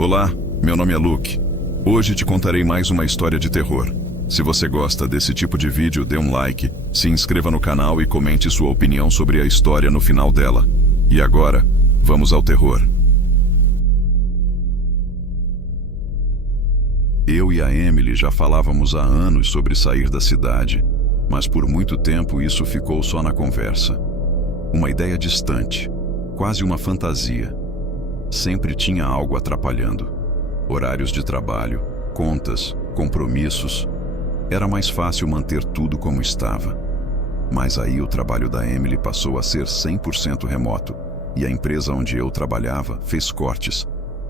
Olá, meu nome é Luke. Hoje te contarei mais uma história de terror. Se você gosta desse tipo de vídeo, dê um like, se inscreva no canal e comente sua opinião sobre a história no final dela. E agora, vamos ao terror. Eu e a Emily já falávamos há anos sobre sair da cidade, mas por muito tempo isso ficou só na conversa. Uma ideia distante, quase uma fantasia. Sempre tinha algo atrapalhando. Horários de trabalho, contas, compromissos. Era mais fácil manter tudo como estava. Mas aí o trabalho da Emily passou a ser 100% remoto, e a empresa onde eu trabalhava fez cortes,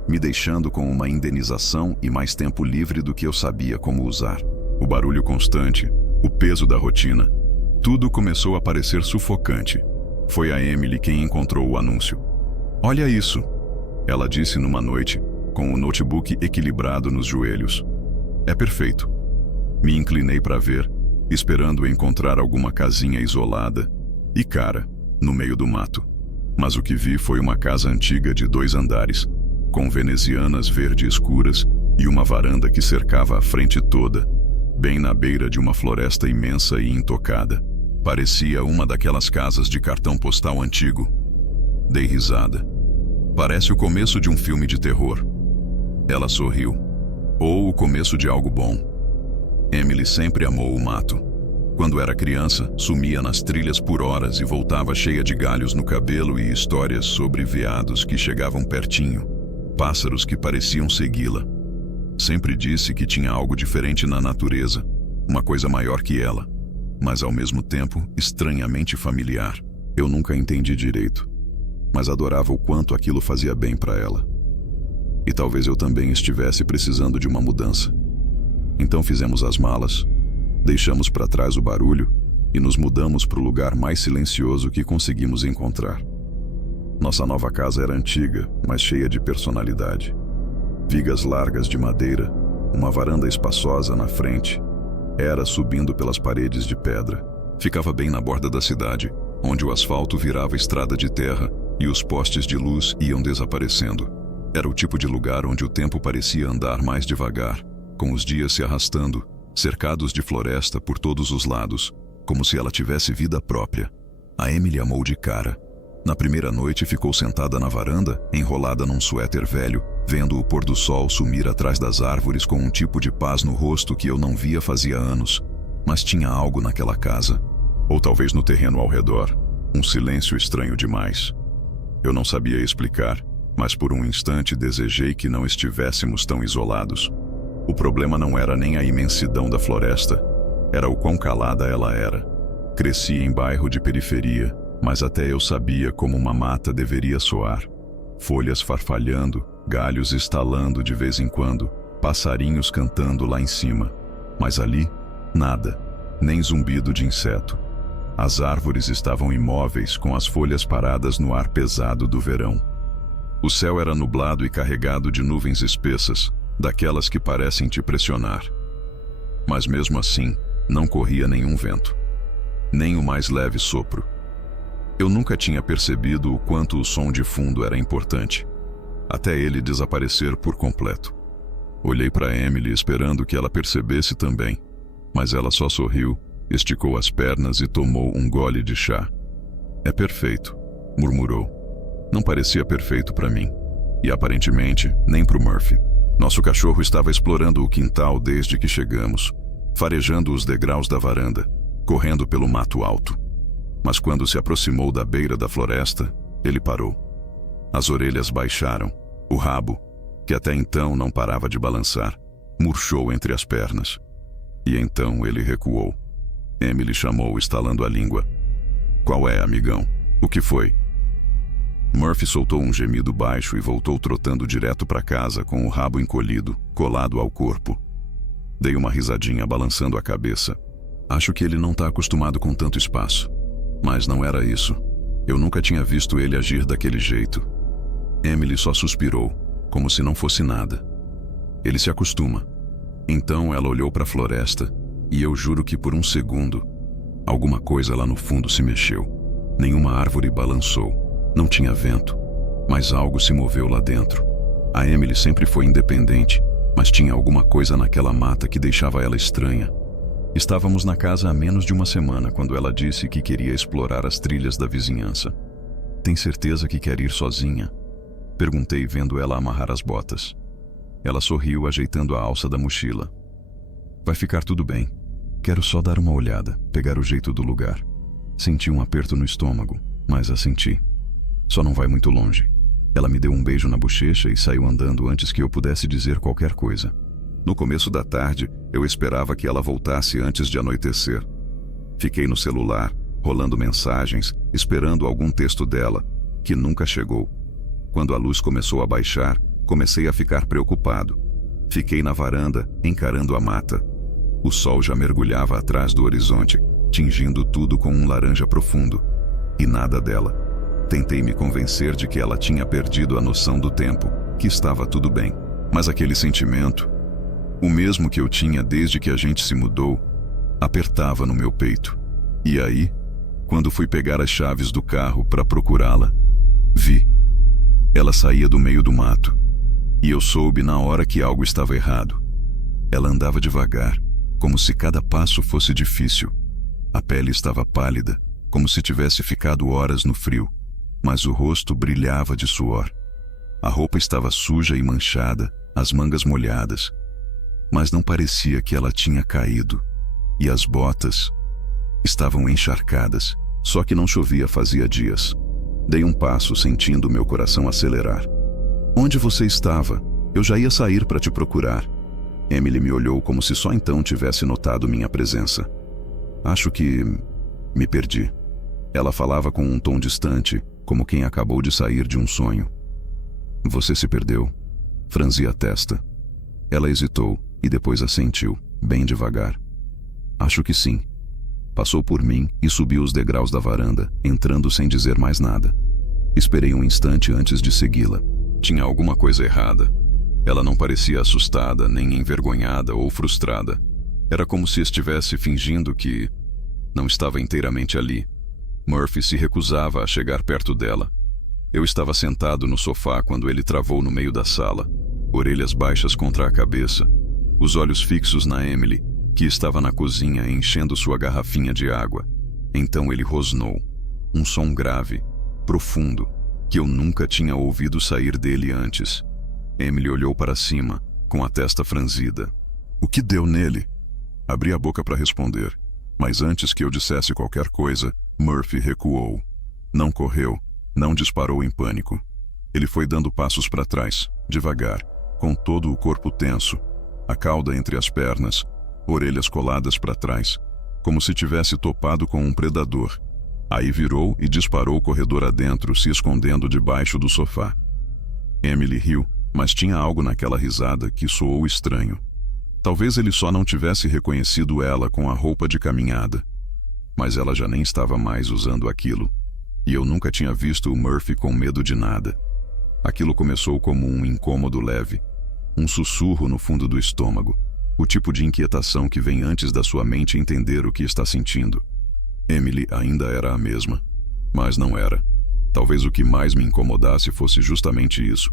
me deixando com uma indenização e mais tempo livre do que eu sabia como usar. O barulho constante, o peso da rotina, tudo começou a parecer sufocante. Foi a Emily quem encontrou o anúncio. "Olha isso!" Ela disse numa noite, com o notebook equilibrado nos joelhos. "É perfeito." Me inclinei para ver, esperando encontrar alguma casinha isolada e cara, no meio do mato. Mas o que vi foi uma casa antiga de 2 andares, com venezianas verde escuras e uma varanda que cercava a frente toda, bem na beira de uma floresta imensa e intocada. Parecia uma daquelas casas de cartão postal antigo. Dei risada. Parece o começo de um filme de terror. Ela sorriu. Ou o começo de algo bom. Emily sempre amou o mato. Quando era criança, sumia nas trilhas por horas e voltava cheia de galhos no cabelo e histórias sobre veados que chegavam pertinho, pássaros que pareciam segui-la. Sempre disse que tinha algo diferente na natureza, uma coisa maior que ela, mas ao mesmo tempo estranhamente familiar. Eu nunca entendi direito, mas adorava o quanto aquilo fazia bem para ela. E talvez eu também estivesse precisando de uma mudança. Então fizemos as malas, deixamos para trás o barulho e nos mudamos para o lugar mais silencioso que conseguimos encontrar. Nossa nova casa era antiga, mas cheia de personalidade. Vigas largas de madeira, uma varanda espaçosa na frente, era subindo pelas paredes de pedra. Ficava bem na borda da cidade, onde o asfalto virava estrada de terra e os postes de luz iam desaparecendo. Era o tipo de lugar onde o tempo parecia andar mais devagar, com os dias se arrastando, cercados de floresta por todos os lados, como se ela tivesse vida própria. A Emily amou de cara. Na primeira noite ficou sentada na varanda, enrolada num suéter velho, vendo o pôr do sol sumir atrás das árvores com um tipo de paz no rosto que eu não via fazia anos. Mas tinha algo naquela casa, ou talvez no terreno ao redor, um silêncio estranho demais. Eu não sabia explicar, mas por um instante desejei que não estivéssemos tão isolados. O problema não era nem a imensidão da floresta, era o quão calada ela era. Cresci em bairro de periferia, mas até eu sabia como uma mata deveria soar. Folhas farfalhando, galhos estalando de vez em quando, passarinhos cantando lá em cima. Mas ali, nada, nem zumbido de inseto. As árvores estavam imóveis, com as folhas paradas no ar pesado do verão. O céu era nublado e carregado de nuvens espessas, daquelas que parecem te pressionar. Mas mesmo assim, não corria nenhum vento, nem o mais leve sopro. Eu nunca tinha percebido o quanto o som de fundo era importante, até ele desaparecer por completo. Olhei para Emily esperando que ela percebesse também, mas ela só sorriu, esticou as pernas e tomou um gole de chá. "É perfeito", murmurou. Não parecia perfeito para mim, e aparentemente nem para o Murphy. Nosso cachorro estava explorando o quintal desde que chegamos, farejando os degraus da varanda, correndo pelo mato alto. Mas quando se aproximou da beira da floresta, ele parou. As orelhas baixaram, o rabo, que até então não parava de balançar, murchou entre as pernas. E então ele recuou. Emily chamou, estalando a língua. "Qual é, amigão? O que foi?" Murphy soltou um gemido baixo e voltou trotando direto para casa com o rabo encolhido, colado ao corpo. Dei uma risadinha balançando a cabeça. Acho que ele não está acostumado com tanto espaço. Mas não era isso. Eu nunca tinha visto ele agir daquele jeito. Emily só suspirou, como se não fosse nada. Ele se acostuma. Então ela olhou para a floresta e eu juro que por um segundo, alguma coisa lá no fundo se mexeu. Nenhuma árvore balançou. Não tinha vento, mas algo se moveu lá dentro. A Emily sempre foi independente, mas tinha alguma coisa naquela mata que deixava ela estranha. Estávamos na casa há menos de uma semana quando ela disse que queria explorar as trilhas da vizinhança. Tem certeza que quer ir sozinha? Perguntei, vendo ela amarrar as botas. Ela sorriu, ajeitando a alça da mochila. Vai ficar tudo bem. Quero só dar uma olhada, pegar o jeito do lugar. Senti um aperto no estômago, mas assenti. Só não vai muito longe. Ela me deu um beijo na bochecha e saiu andando antes que eu pudesse dizer qualquer coisa. No começo da tarde, eu esperava que ela voltasse antes de anoitecer. Fiquei no celular, rolando mensagens, esperando algum texto dela, que nunca chegou. Quando a luz começou a baixar, comecei a ficar preocupado. Fiquei na varanda, encarando a mata. O sol já mergulhava atrás do horizonte, tingindo tudo com um laranja profundo. E nada dela. Tentei me convencer de que ela tinha perdido a noção do tempo, que estava tudo bem. Mas aquele sentimento, o mesmo que eu tinha desde que a gente se mudou, apertava no meu peito. E aí, quando fui pegar as chaves do carro para procurá-la, vi. Ela saía do meio do mato. E eu soube na hora que algo estava errado. Ela andava devagar, como se cada passo fosse difícil. A pele estava pálida, como se tivesse ficado horas no frio, mas o rosto brilhava de suor. A roupa estava suja e manchada, as mangas molhadas, mas não parecia que ela tinha caído. E as botas estavam encharcadas, só que não chovia fazia dias. Dei um passo, sentindo meu coração acelerar. Onde você estava? Eu já ia sair para te procurar. Emily me olhou como se só então tivesse notado minha presença. Acho que me perdi. Ela falava com um tom distante, como quem acabou de sair de um sonho. Você se perdeu. Franzi a testa. Ela hesitou e depois assentiu, bem devagar. Acho que sim. Passou por mim e subiu os degraus da varanda, entrando sem dizer mais nada. Esperei um instante antes de segui-la. Tinha alguma coisa errada. Ela não parecia assustada, nem envergonhada ou frustrada. Era como se estivesse fingindo que não estava inteiramente ali. Murphy se recusava a chegar perto dela. Eu estava sentado no sofá quando ele travou no meio da sala, orelhas baixas contra a cabeça, os olhos fixos na Emily, que estava na cozinha enchendo sua garrafinha de água. Então ele rosnou, um som grave, profundo, que eu nunca tinha ouvido sair dele antes. Emily olhou para cima, com a testa franzida. O que deu nele? Abri a boca para responder, mas antes que eu dissesse qualquer coisa, Murphy recuou. Não correu, não disparou em pânico. Ele foi dando passos para trás, devagar, com todo o corpo tenso, a cauda entre as pernas, orelhas coladas para trás, como se tivesse topado com um predador. Aí virou e disparou o corredor adentro, se escondendo debaixo do sofá. Emily riu, mas tinha algo naquela risada que soou estranho. Talvez ele só não tivesse reconhecido ela com a roupa de caminhada. Mas ela já nem estava mais usando aquilo. E eu nunca tinha visto o Murphy com medo de nada. Aquilo começou como um incômodo leve, um sussurro no fundo do estômago, o tipo de inquietação que vem antes da sua mente entender o que está sentindo. Emily ainda era a mesma, mas não era. Talvez o que mais me incomodasse fosse justamente isso.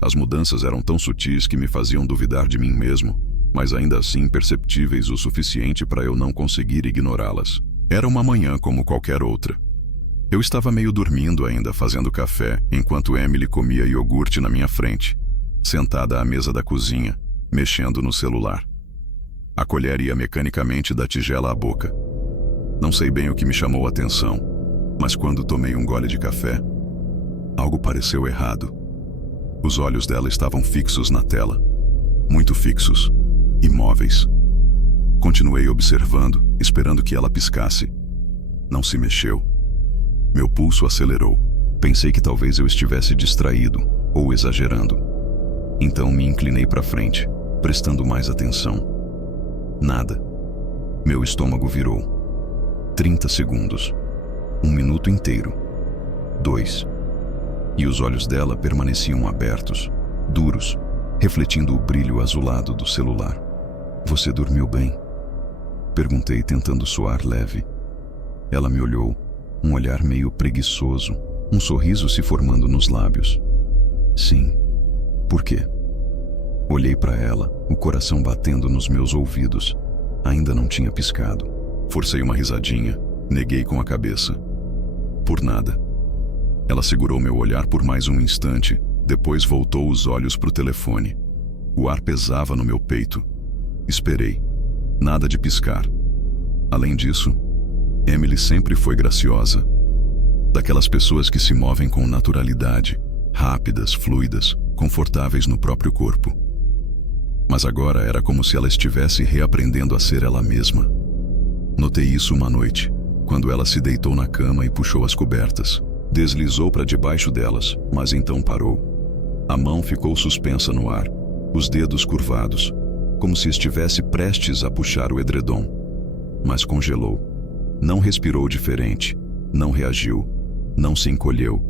As mudanças eram tão sutis que me faziam duvidar de mim mesmo, mas ainda assim perceptíveis o suficiente para eu não conseguir ignorá-las. Era uma manhã como qualquer outra. Eu estava meio dormindo ainda, fazendo café, enquanto Emily comia iogurte na minha frente, sentada à mesa da cozinha, mexendo no celular. A colher ia mecanicamente da tigela à boca. Não sei bem o que me chamou a atenção, mas quando tomei um gole de café, algo pareceu errado. Os olhos dela estavam fixos na tela, muito fixos, imóveis. Continuei observando, esperando que ela piscasse. Não se mexeu. Meu pulso acelerou. Pensei que talvez eu estivesse distraído ou exagerando. Então me inclinei para frente, prestando mais atenção. Nada. Meu estômago virou. 30 segundos. 1 minuto inteiro. 2. E os olhos dela permaneciam abertos, duros, refletindo o brilho azulado do celular. Você dormiu bem? Perguntei, tentando soar leve. Ela me olhou, um olhar meio preguiçoso, um sorriso se formando nos lábios. Sim, Por quê? Olhei para ela, o coração batendo nos meus ouvidos. Ainda não tinha piscado. Forcei uma risadinha, neguei com a cabeça. Por nada. Ela segurou meu olhar por mais um instante, depois voltou os olhos para o telefone. O ar pesava no meu peito. Esperei. Nada de piscar. Além disso, Emily sempre foi graciosa. Daquelas pessoas que se movem com naturalidade, rápidas, fluidas, confortáveis no próprio corpo. Mas agora era como se ela estivesse reaprendendo a ser ela mesma. Notei isso uma noite, quando ela se deitou na cama e puxou as cobertas. Deslizou para debaixo delas, mas então parou. A mão ficou suspensa no ar, os dedos curvados, como se estivesse prestes a puxar o edredom. Mas congelou. Não respirou diferente, não reagiu, não se encolheu.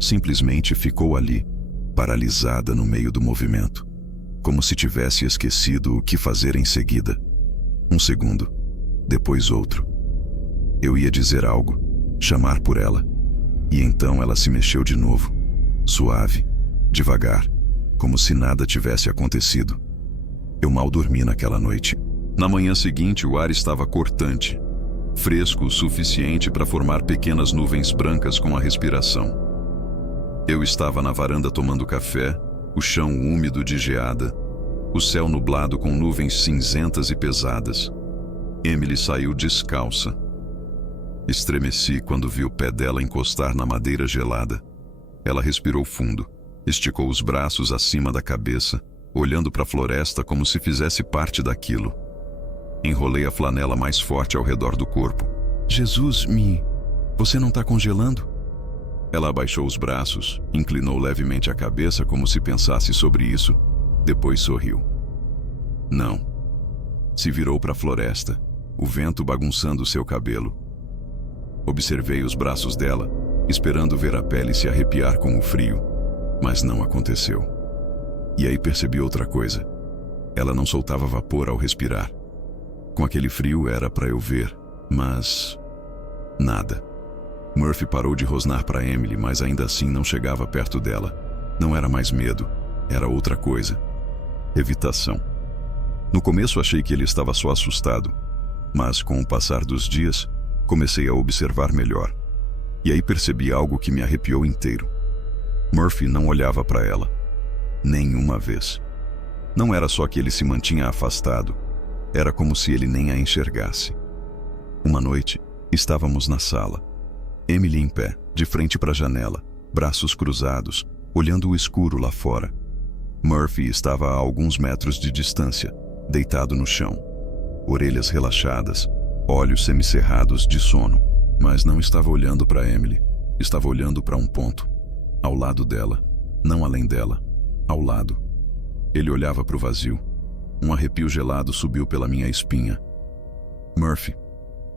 Simplesmente ficou ali, paralisada no meio do movimento, como se tivesse esquecido o que fazer em seguida. Um segundo, depois outro. Eu ia dizer algo, chamar por ela, e então ela se mexeu de novo, suave, devagar, como se nada tivesse acontecido. Eu mal dormi naquela noite. Na manhã seguinte, o ar estava cortante, fresco o suficiente para formar pequenas nuvens brancas com a respiração. Eu estava na varanda tomando café, o chão úmido de geada, o céu nublado com nuvens cinzentas e pesadas. Emily saiu descalça. Estremeci quando vi o pé dela encostar na madeira gelada. Ela respirou fundo, esticou os braços acima da cabeça, olhando para a floresta como se fizesse parte daquilo. Enrolei a flanela mais forte ao redor do corpo. Jesus, você não está congelando? Ela abaixou os braços, inclinou levemente a cabeça como se pensasse sobre isso, depois sorriu. Não. Se virou para a floresta, o vento bagunçando seu cabelo. Observei os braços dela, esperando ver a pele se arrepiar com o frio, mas não aconteceu. E aí percebi outra coisa. Ela não soltava vapor ao respirar. Com aquele frio era para eu ver, mas nada. Murphy parou de rosnar para Emily, mas ainda assim não chegava perto dela. Não era mais medo, era outra coisa. Evitação. No começo achei que ele estava só assustado, mas com o passar dos dias, comecei a observar melhor. E aí percebi algo que me arrepiou inteiro. Murphy não olhava para ela. Nenhuma vez. Não era só que ele se mantinha afastado. Era como se ele nem a enxergasse. Uma noite, estávamos na sala. Emily em pé, de frente para a janela, braços cruzados, olhando o escuro lá fora. Murphy estava a alguns metros de distância, deitado no chão. Orelhas relaxadas, olhos semicerrados de sono, mas não estava olhando para Emily. Estava olhando para um ponto. Ao lado dela, não além dela, ao lado. Ele olhava para o vazio. Um arrepio gelado subiu pela minha espinha. Murphy,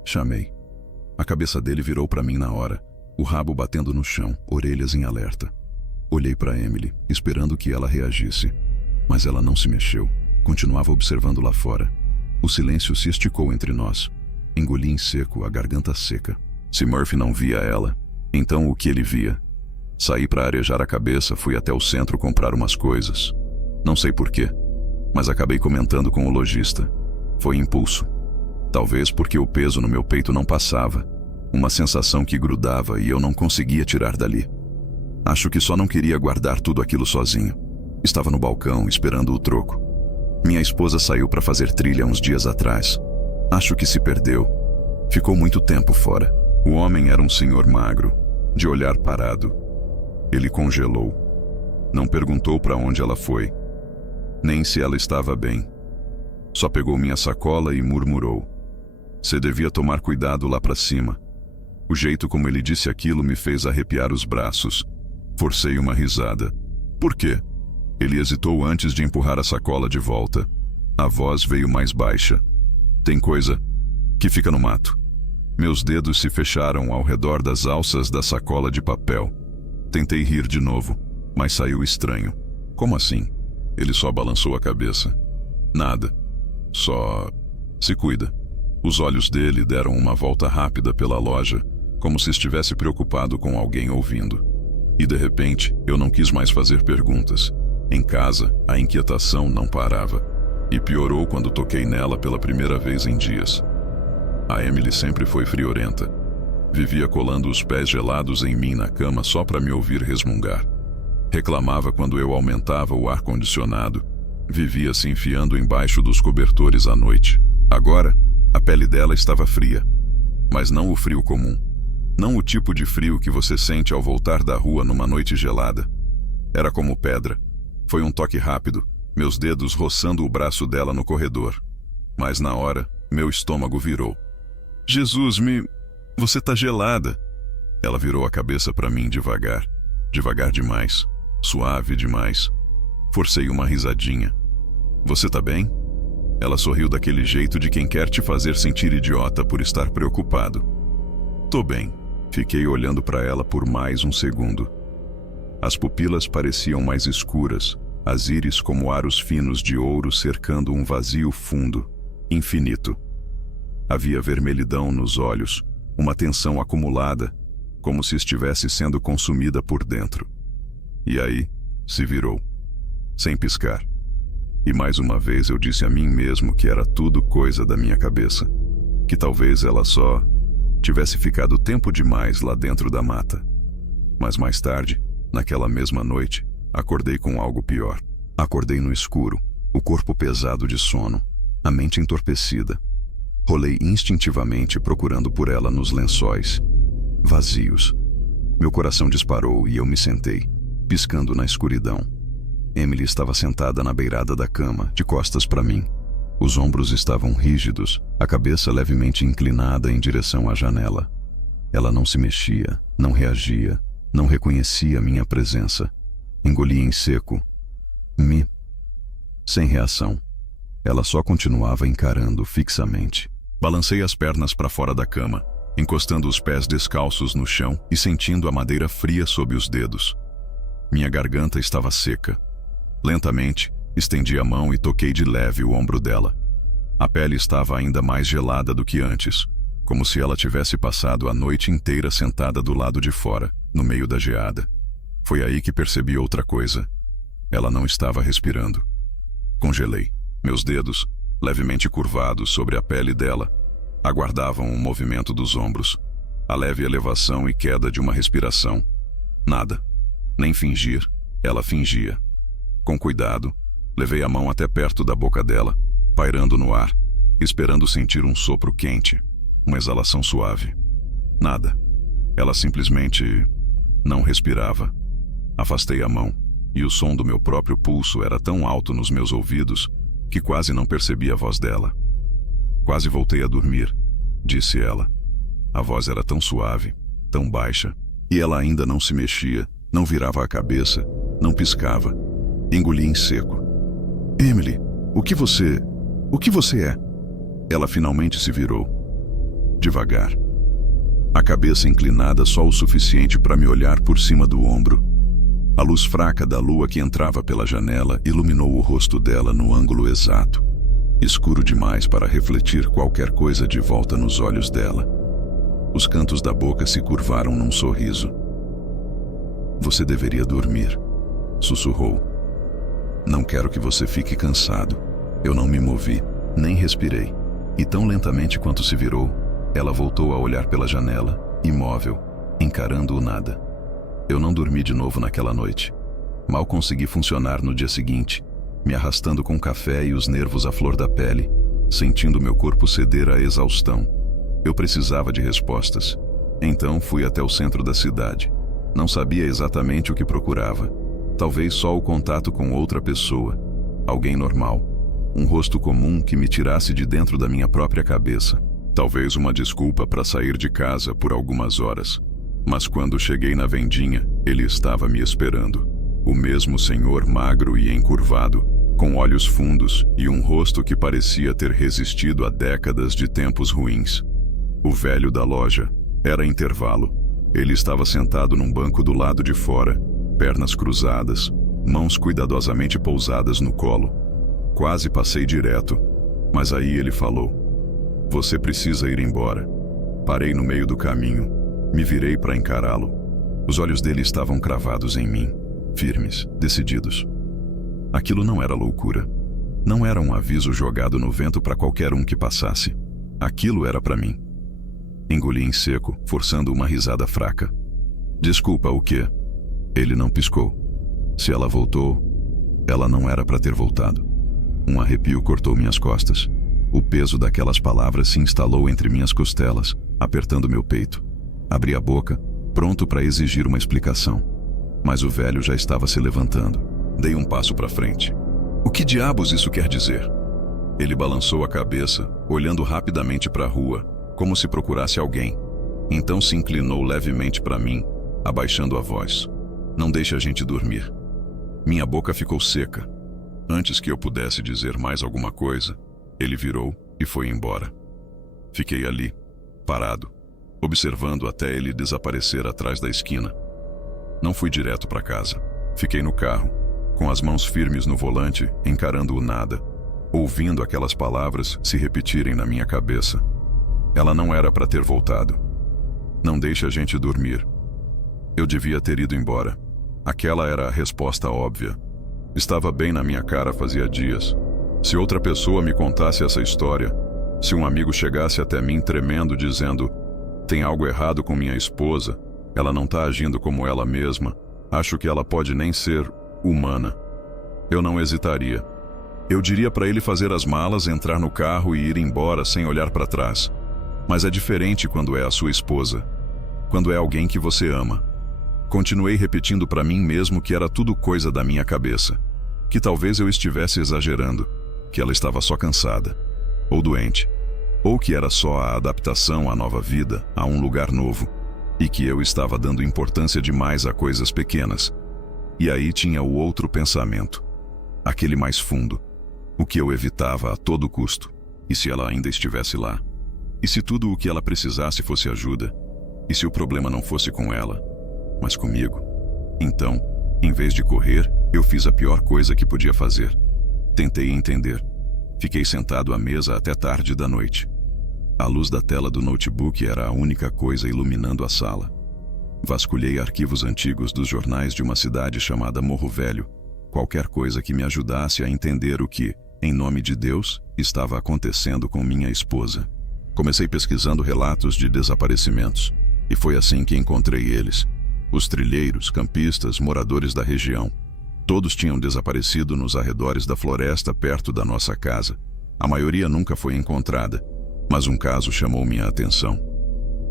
chamei. A cabeça dele virou para mim na hora, o rabo batendo no chão, orelhas em alerta. Olhei para Emily, esperando que ela reagisse, mas ela não se mexeu, continuava observando lá fora. O silêncio se esticou entre nós. Engoli em seco, a garganta seca. Se Murphy não via ela, então o que ele via? Saí para arejar a cabeça, fui até o centro comprar umas coisas. Não sei porquê, mas acabei comentando com o lojista. Foi impulso. Talvez porque o peso no meu peito não passava. Uma sensação que grudava e eu não conseguia tirar dali. Acho que só não queria guardar tudo aquilo sozinho. Estava no balcão, esperando o troco. Minha esposa saiu para fazer trilha uns dias atrás. Acho que se perdeu. Ficou muito tempo fora. O homem era um senhor magro, de olhar parado. Ele congelou. Não perguntou para onde ela foi, nem se ela estava bem. Só pegou minha sacola e murmurou: "Você devia tomar cuidado lá para cima." O jeito como ele disse aquilo me fez arrepiar os braços. Forcei uma risada. "Por quê?" Ele hesitou antes de empurrar a sacola de volta. A voz veio mais baixa. "Tem coisa que fica no mato." Meus dedos se fecharam ao redor das alças da sacola de papel. Tentei rir de novo, mas saiu estranho. "Como assim?" Ele só balançou a cabeça. "Nada. Só... se cuida." Os olhos dele deram uma volta rápida pela loja, como se estivesse preocupado com alguém ouvindo. E de repente, eu não quis mais fazer perguntas. Em casa, a inquietação não parava, e piorou quando toquei nela pela primeira vez em dias. A Emily sempre foi friorenta. Vivia colando os pés gelados em mim na cama só para me ouvir resmungar. Reclamava quando eu aumentava o ar-condicionado. Vivia se enfiando embaixo dos cobertores à noite. Agora, a pele dela estava fria. Mas não o frio comum. Não o tipo de frio que você sente ao voltar da rua numa noite gelada. Era como pedra. Foi um toque rápido, meus dedos roçando o braço dela no corredor. Mas na hora, meu estômago virou. Jesus, você tá gelada. Ela virou a cabeça para mim devagar. Devagar demais. Suave demais. Forcei uma risadinha. Você tá bem? Ela sorriu daquele jeito de quem quer te fazer sentir idiota por estar preocupado. Tô bem. Fiquei olhando para ela por mais um segundo. As pupilas pareciam mais escuras, as íris como aros finos de ouro cercando um vazio fundo, infinito. Havia vermelhidão nos olhos, uma tensão acumulada, como se estivesse sendo consumida por dentro. E aí, se virou, sem piscar. E mais uma vez eu disse a mim mesmo que era tudo coisa da minha cabeça, que talvez ela só tivesse ficado tempo demais lá dentro da mata. Mas mais tarde, naquela mesma noite, acordei com algo pior. Acordei no escuro, o corpo pesado de sono, a mente entorpecida. Rolei instintivamente procurando por ela nos lençóis, vazios. Meu coração disparou e eu me sentei, piscando na escuridão. Emily estava sentada na beirada da cama, de costas para mim. Os ombros estavam rígidos, a cabeça levemente inclinada em direção à janela. Ela não se mexia, não reagia, não reconhecia minha presença. Engoli em seco. Sem reação. Ela só continuava encarando fixamente. Balancei as pernas para fora da cama, encostando os pés descalços no chão e sentindo a madeira fria sob os dedos. Minha garganta estava seca. Lentamente, estendi a mão e toquei de leve o ombro dela. A pele estava ainda mais gelada do que antes, como se ela tivesse passado a noite inteira sentada do lado de fora, no meio da geada. Foi aí que percebi outra coisa. Ela não estava respirando. Congelei. Meus dedos, levemente curvados sobre a pele dela, aguardavam o movimento dos ombros, a leve elevação e queda de uma respiração. Nada. Nem fingir. Ela fingia. Com cuidado, levei a mão até perto da boca dela, pairando no ar, esperando sentir um sopro quente, uma exalação suave. Nada. Ela simplesmente não respirava. Afastei a mão, e o som do meu próprio pulso era tão alto nos meus ouvidos que quase não percebi a voz dela. Quase voltei a dormir, disse ela. A voz era tão suave, tão baixa, e ela ainda não se mexia, não virava a cabeça, não piscava. Engoli em seco. Emily, o que você é? Ela finalmente se virou. Devagar. A cabeça inclinada só o suficiente para me olhar por cima do ombro. A luz fraca da lua que entrava pela janela iluminou o rosto dela no ângulo exato, escuro demais para refletir qualquer coisa de volta nos olhos dela. Os cantos da boca se curvaram num sorriso. Você deveria dormir, sussurrou. Não quero que você fique cansado. Eu não me movi, nem respirei. E tão lentamente quanto se virou, ela voltou a olhar pela janela, imóvel, encarando o nada. Eu não dormi de novo naquela noite. Mal consegui funcionar no dia seguinte, me arrastando com café e os nervos à flor da pele, sentindo meu corpo ceder à exaustão. Eu precisava de respostas. Então fui até o centro da cidade. Não sabia exatamente o que procurava. Talvez só o contato com outra pessoa, alguém normal, um rosto comum que me tirasse de dentro da minha própria cabeça. Talvez uma desculpa para sair de casa por algumas horas. Mas quando cheguei na vendinha, ele estava me esperando. O mesmo senhor magro e encurvado, com olhos fundos e um rosto que parecia ter resistido a décadas de tempos ruins. O velho da loja. Era intervalo. Ele estava sentado num banco do lado de fora, pernas cruzadas, mãos cuidadosamente pousadas no colo. Quase passei direto, mas aí ele falou: Você precisa ir embora. Parei no meio do caminho, me virei para encará-lo. Os olhos dele estavam cravados em mim, firmes, decididos. Aquilo não era loucura. Não era um aviso jogado no vento para qualquer um que passasse. Aquilo era para mim. Engoli em seco, forçando uma risada fraca. Desculpa, o quê? Ele não piscou. Se ela voltou, ela não era para ter voltado. Um arrepio cortou minhas costas. O peso daquelas palavras se instalou entre minhas costelas, apertando meu peito. Abri a boca, pronto para exigir uma explicação. Mas o velho já estava se levantando. Dei um passo para frente. O que diabos isso quer dizer? Ele balançou a cabeça, olhando rapidamente para a rua, como se procurasse alguém. Então se inclinou levemente para mim, abaixando a voz. Não deixe a gente dormir. Minha boca ficou seca. Antes que eu pudesse dizer mais alguma coisa, ele virou e foi embora. Fiquei ali, parado, observando até ele desaparecer atrás da esquina. Não fui direto para casa. Fiquei no carro, com as mãos firmes no volante, encarando o nada, ouvindo aquelas palavras se repetirem na minha cabeça. Ela não era para ter voltado. Não deixe a gente dormir. Eu devia ter ido embora. Aquela era a resposta óbvia. Estava bem na minha cara fazia dias. Se outra pessoa me contasse essa história, se um amigo chegasse até mim tremendo dizendo: tem algo errado com minha esposa, ela não está agindo como ela mesma, acho que ela pode nem ser humana. Eu não hesitaria. Eu diria para ele fazer as malas, entrar no carro e ir embora sem olhar para trás. Mas é diferente quando é a sua esposa. Quando é alguém que você ama. Continuei repetindo para mim mesmo que era tudo coisa da minha cabeça. Que talvez eu estivesse exagerando. Que ela estava só cansada. Ou doente. Ou que era só a adaptação à nova vida, a um lugar novo. E que eu estava dando importância demais a coisas pequenas. E aí tinha o outro pensamento. Aquele mais fundo. O que eu evitava a todo custo. E se ela ainda estivesse lá? E se tudo o que ela precisasse fosse ajuda? E se o problema não fosse com ela, mas comigo? Então, em vez de correr, eu fiz a pior coisa que podia fazer. Tentei entender. Fiquei sentado à mesa até tarde da noite. A luz da tela do notebook era a única coisa iluminando a sala. Vasculhei arquivos antigos dos jornais de uma cidade chamada Morro Velho, qualquer coisa que me ajudasse a entender o que, em nome de Deus, estava acontecendo com minha esposa. Comecei pesquisando relatos de desaparecimentos, e foi assim que encontrei eles. Os trilheiros, campistas, moradores da região. Todos tinham desaparecido nos arredores da floresta perto da nossa casa. A maioria nunca foi encontrada, mas um caso chamou minha atenção.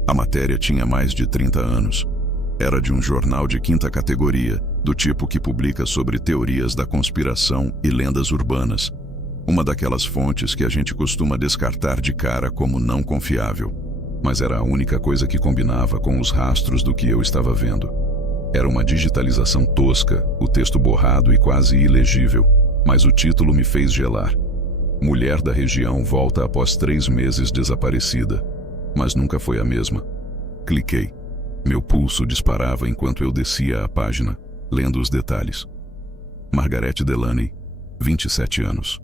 A matéria tinha mais de 30 anos. Era de um jornal de quinta categoria, do tipo que publica sobre teorias da conspiração e lendas urbanas. Uma daquelas fontes que a gente costuma descartar de cara como não confiável. Mas era a única coisa que combinava com os rastros do que eu estava vendo. Era uma digitalização tosca, o texto borrado e quase ilegível, mas o título me fez gelar. Mulher da região volta após 3 meses desaparecida, mas nunca foi a mesma. Cliquei. Meu pulso disparava enquanto eu descia a página, lendo os detalhes. Margaret Delaney, 27 anos.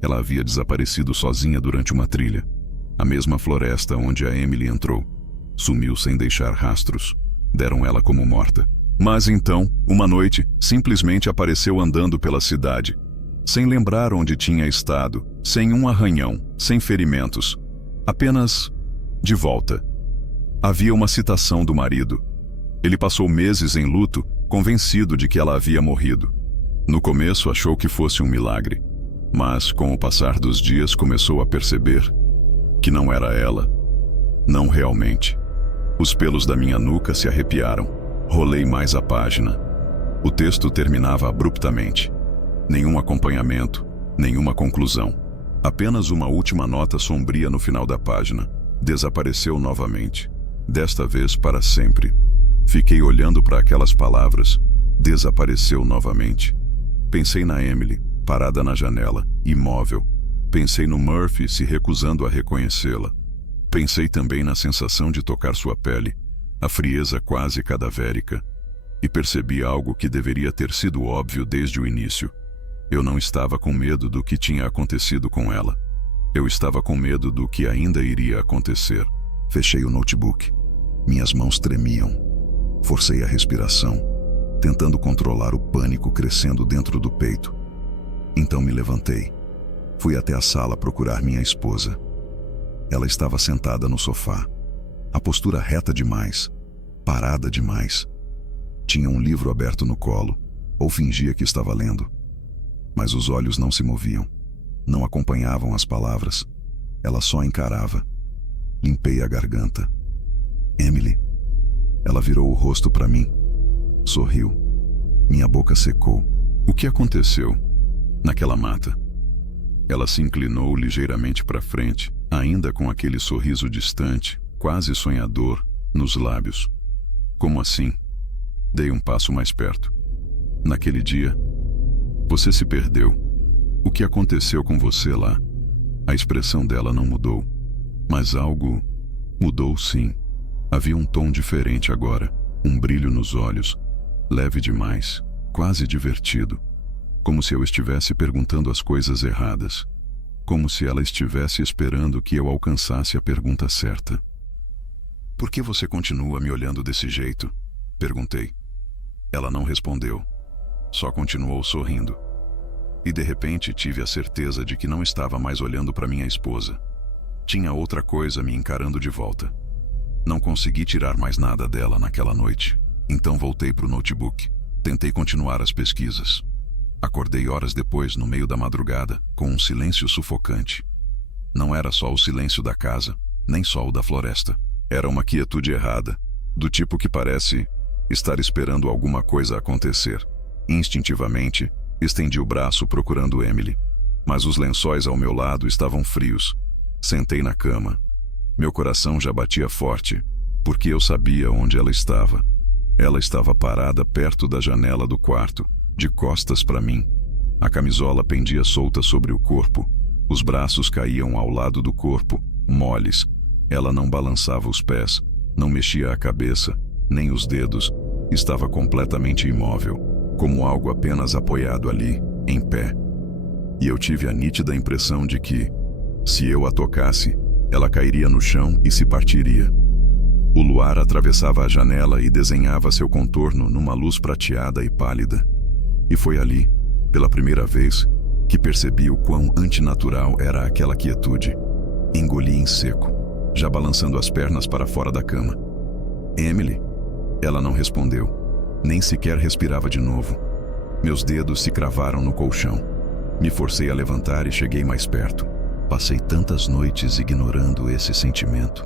Ela havia desaparecido sozinha durante uma trilha. A mesma floresta onde a Emily entrou. Sumiu sem deixar rastros. Deram ela como morta. Mas então, uma noite, simplesmente apareceu andando pela cidade. Sem lembrar onde tinha estado, sem um arranhão, sem ferimentos. Apenas de volta. Havia uma citação do marido. Ele passou meses em luto, convencido de que ela havia morrido. No começo achou que fosse um milagre. Mas, com o passar dos dias, começou a perceber que não era ela. Não realmente. Os pelos da minha nuca se arrepiaram. Rolei mais a página. O texto terminava abruptamente. Nenhum acompanhamento, nenhuma conclusão. Apenas uma última nota sombria no final da página. Desapareceu novamente. Desta vez para sempre. Fiquei olhando para aquelas palavras. Desapareceu novamente. Pensei na Emily, parada na janela, imóvel. Pensei no Murphy se recusando a reconhecê-la. Pensei também na sensação de tocar sua pele, a frieza quase cadavérica. E percebi algo que deveria ter sido óbvio desde o início. Eu não estava com medo do que tinha acontecido com ela. Eu estava com medo do que ainda iria acontecer. Fechei o notebook. Minhas mãos tremiam. Forcei a respiração, tentando controlar o pânico crescendo dentro do peito. Então me levantei. Fui até a sala procurar minha esposa. Ela estava sentada no sofá. A postura reta demais, parada demais. Tinha um livro aberto no colo, ou fingia que estava lendo. Mas os olhos não se moviam, não acompanhavam as palavras. Ela só encarava. Limpei a garganta. Emily. Ela virou o rosto para mim. Sorriu. Minha boca secou. O que aconteceu naquela mata? Ela se inclinou ligeiramente para frente, ainda com aquele sorriso distante, quase sonhador, nos lábios. Como assim? Dei um passo mais perto. Naquele dia, você se perdeu. O que aconteceu com você lá? A expressão dela não mudou, mas algo mudou sim. Havia um tom diferente agora, um brilho nos olhos, leve demais, quase divertido. Como se eu estivesse perguntando as coisas erradas. Como se ela estivesse esperando que eu alcançasse a pergunta certa. Por que você continua me olhando desse jeito? Perguntei. Ela não respondeu. Só continuou sorrindo. E de repente tive a certeza de que não estava mais olhando para minha esposa. Tinha outra coisa me encarando de volta. Não consegui tirar mais nada dela naquela noite. Então voltei para o notebook. Tentei continuar as pesquisas. Acordei horas depois, no meio da madrugada, com um silêncio sufocante. Não era só o silêncio da casa, nem só o da floresta. Era uma quietude errada, do tipo que parece estar esperando alguma coisa acontecer. Instintivamente, estendi o braço procurando Emily, mas os lençóis ao meu lado estavam frios. Sentei na cama. Meu coração já batia forte, porque eu sabia onde ela estava. Ela estava parada perto da janela do quarto, de costas para mim. A camisola pendia solta sobre o corpo. Os braços caíam ao lado do corpo, moles. Ela não balançava os pés, não mexia a cabeça, nem os dedos. Estava completamente imóvel, como algo apenas apoiado ali, em pé. E eu tive a nítida impressão de que, se eu a tocasse, ela cairia no chão e se partiria. O luar atravessava a janela e desenhava seu contorno numa luz prateada e pálida. E foi ali, pela primeira vez, que percebi o quão antinatural era aquela quietude. Engoli em seco, já balançando as pernas para fora da cama. Emily? Ela não respondeu, nem sequer respirava de novo. Meus dedos se cravaram no colchão. Me forcei a levantar e cheguei mais perto. Passei tantas noites ignorando esse sentimento,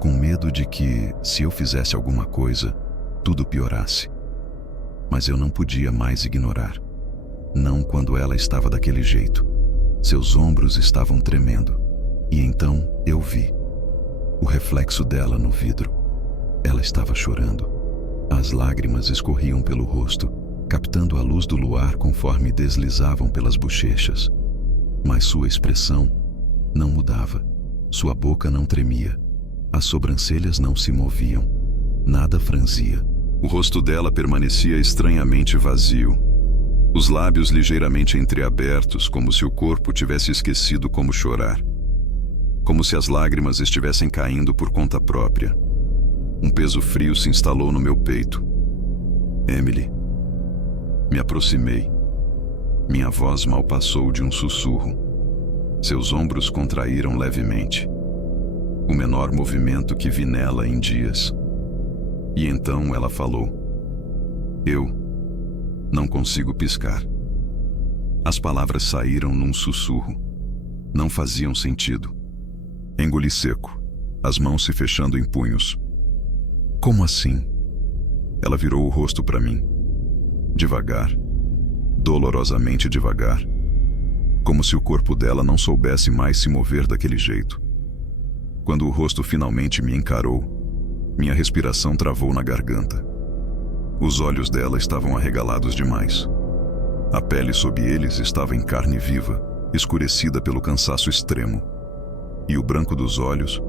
com medo de que, se eu fizesse alguma coisa, tudo piorasse. Mas eu não podia mais ignorar. Não quando ela estava daquele jeito. Seus ombros estavam tremendo. E então eu vi o reflexo dela no vidro. Ela estava chorando. As lágrimas escorriam pelo rosto, captando a luz do luar conforme deslizavam pelas bochechas. Mas sua expressão não mudava. Sua boca não tremia. As sobrancelhas não se moviam. Nada franzia. O rosto dela permanecia estranhamente vazio. Os lábios ligeiramente entreabertos, como se o corpo tivesse esquecido como chorar. Como se as lágrimas estivessem caindo por conta própria. Um peso frio se instalou no meu peito. Emily. Me aproximei. Minha voz mal passou de um sussurro. Seus ombros contraíram levemente. O menor movimento que vi nela em dias. E então ela falou. Eu não consigo piscar. As palavras saíram num sussurro. Não faziam sentido. Engoli seco, as mãos se fechando em punhos. Como assim? Ela virou o rosto para mim. Devagar, dolorosamente devagar. Como se o corpo dela não soubesse mais se mover daquele jeito. Quando o rosto finalmente me encarou, minha respiração travou na garganta. Os olhos dela estavam arregalados demais. A pele sob eles estava em carne viva, escurecida pelo cansaço extremo. E o branco dos olhos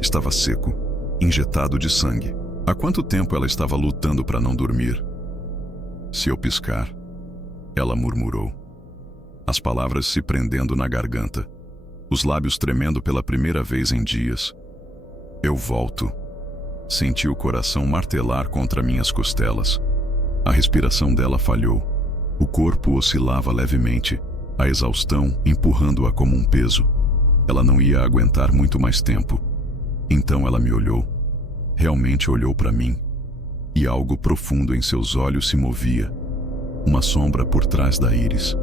estava seco, injetado de sangue. Há quanto tempo ela estava lutando para não dormir? Se eu piscar, ela murmurou. As palavras se prendendo na garganta, os lábios tremendo pela primeira vez em dias. Eu volto. Senti o coração martelar contra minhas costelas. A respiração dela falhou. O corpo oscilava levemente, a exaustão empurrando-a como um peso. Ela não ia aguentar muito mais tempo. Então ela me olhou. Realmente olhou para mim. E algo profundo em seus olhos se movia. Uma sombra por trás da íris.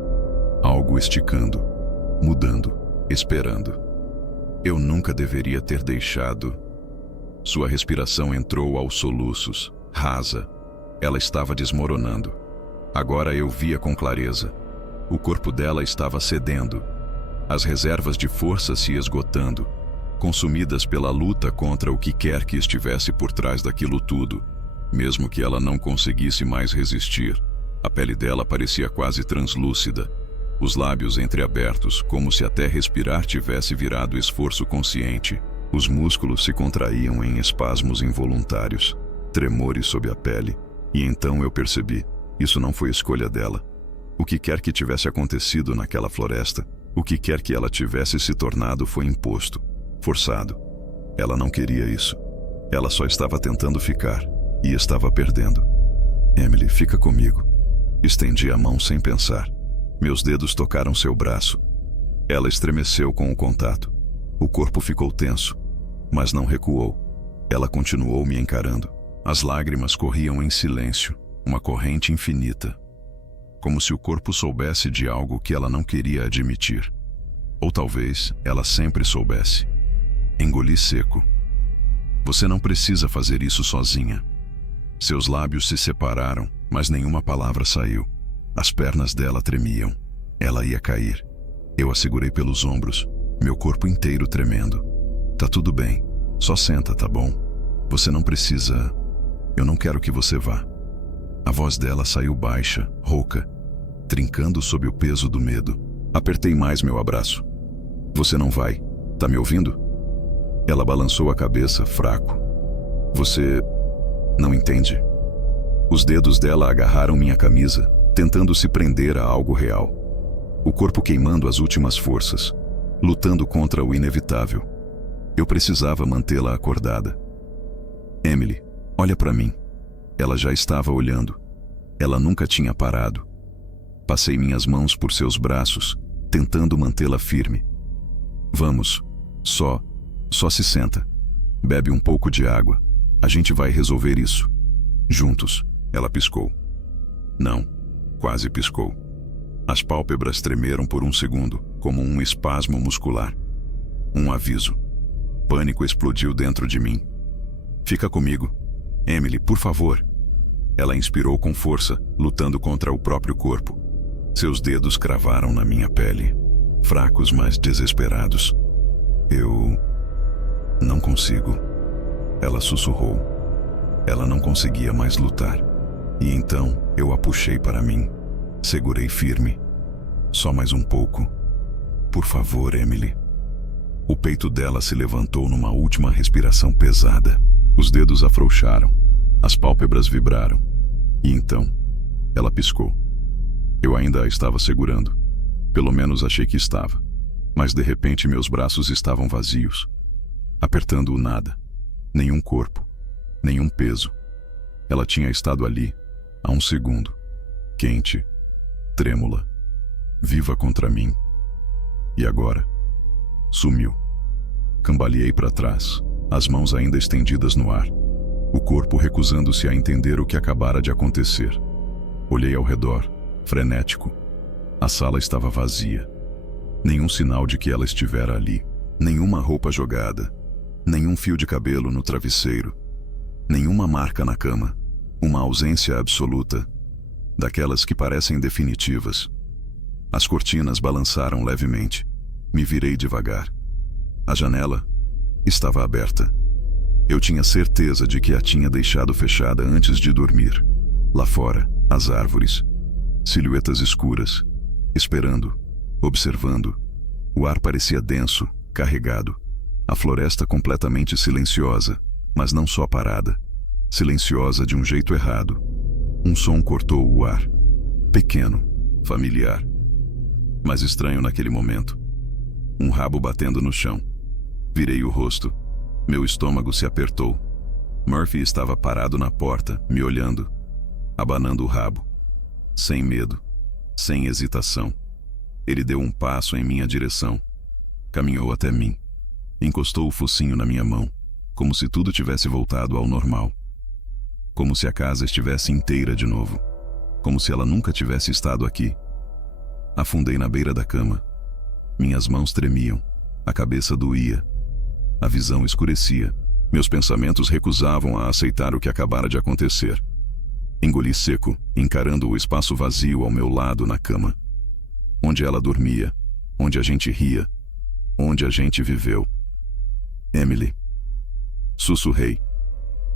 Algo esticando, mudando, esperando. Eu nunca deveria ter deixado. Sua respiração entrou aos soluços, rasa. Ela estava desmoronando. Agora eu via com clareza. O corpo dela estava cedendo. As reservas de força se esgotando, consumidas pela luta contra o que quer que estivesse por trás daquilo tudo. Mesmo que ela não conseguisse mais resistir, a pele dela parecia quase translúcida. Os lábios entreabertos, como se até respirar tivesse virado esforço consciente. Os músculos se contraíam em espasmos involuntários, tremores sob a pele. E então eu percebi, isso não foi escolha dela. O que quer que tivesse acontecido naquela floresta, o que quer que ela tivesse se tornado foi imposto, forçado. Ela não queria isso. Ela só estava tentando ficar, e estava perdendo. Emily, fica comigo. Estendi a mão sem pensar. Meus dedos tocaram seu braço. Ela estremeceu com o contato. O corpo ficou tenso, mas não recuou. Ela continuou me encarando. As lágrimas corriam em silêncio, uma corrente infinita. Como se o corpo soubesse de algo que ela não queria admitir. Ou talvez ela sempre soubesse. Engoli seco. Você não precisa fazer isso sozinha. Seus lábios se separaram, mas nenhuma palavra saiu. As pernas dela tremiam. Ela ia cair. Eu a segurei pelos ombros, meu corpo inteiro tremendo. Tá tudo bem. Só senta, tá bom? Você não precisa... Eu não quero que você vá. A voz dela saiu baixa, rouca, trincando sob o peso do medo. Apertei mais meu abraço. Você não vai. Tá me ouvindo? Ela balançou a cabeça, fraco. Você... não entende? Os dedos dela agarraram minha camisa, tentando se prender a algo real. O corpo queimando as últimas forças, lutando contra o inevitável. Eu precisava mantê-la acordada. Emily, olha para mim. Ela já estava olhando. Ela nunca tinha parado. Passei minhas mãos por seus braços, tentando mantê-la firme. Vamos, só se senta. Bebe um pouco de água. A gente vai resolver isso. Juntos. Ela piscou. Não, quase piscou. As pálpebras tremeram por um segundo, como um espasmo muscular. Um aviso. Pânico explodiu dentro de mim. Fica comigo. Emily, por favor. Ela inspirou com força, lutando contra o próprio corpo. Seus dedos cravaram na minha pele, fracos, mas desesperados. Eu... não consigo. Ela sussurrou. Ela não conseguia mais lutar. E então eu a puxei para mim. Segurei firme. Só mais um pouco. Por favor, Emily. O peito dela se levantou numa última respiração pesada. Os dedos afrouxaram. As pálpebras vibraram. E então, ela piscou. Eu ainda a estava segurando. Pelo menos achei que estava. Mas de repente meus braços estavam vazios. Apertando o nada. Nenhum corpo. Nenhum peso. Ela tinha estado ali, há um segundo. Quente. Trêmula. Viva contra mim. E agora? Sumiu. Cambaleei para trás, as mãos ainda estendidas no ar. O corpo recusando-se a entender o que acabara de acontecer. Olhei ao redor, frenético. A sala estava vazia. Nenhum sinal de que ela estivera ali. Nenhuma roupa jogada. Nenhum fio de cabelo no travesseiro. Nenhuma marca na cama. Uma ausência absoluta. Daquelas que parecem definitivas. As cortinas balançaram levemente. Me virei devagar. A janela estava aberta. Eu tinha certeza de que a tinha deixado fechada antes de dormir. Lá fora, as árvores. Silhuetas escuras. Esperando. Observando. O ar parecia denso, carregado. A floresta completamente silenciosa, mas não só parada. Silenciosa de um jeito errado. Um som cortou o ar. Pequeno, familiar. Mas estranho naquele momento. Um rabo batendo no chão. Virei o rosto. Meu estômago se apertou. Murphy estava parado na porta, me olhando, abanando o rabo. Sem medo. Sem hesitação. Ele deu um passo em minha direção. Caminhou até mim. Encostou o focinho na minha mão, como se tudo tivesse voltado ao normal. Como se a casa estivesse inteira de novo. Como se ela nunca tivesse estado aqui. Afundei na beira da cama. Minhas mãos tremiam. A cabeça doía. A visão escurecia. Meus pensamentos recusavam a aceitar o que acabara de acontecer. Engoli seco, encarando o espaço vazio ao meu lado na cama. Onde ela dormia, onde a gente ria, onde a gente viveu. Emily. Sussurrei.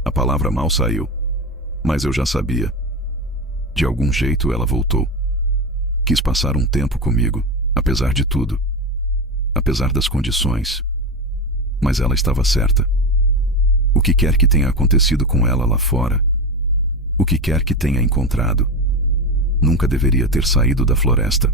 A palavra mal saiu, mas eu já sabia. De algum jeito ela voltou. Quis passar um tempo comigo, apesar de tudo. Apesar das condições. Mas ela estava certa. O que quer que tenha acontecido com ela lá fora, o que quer que tenha encontrado, nunca deveria ter saído da floresta.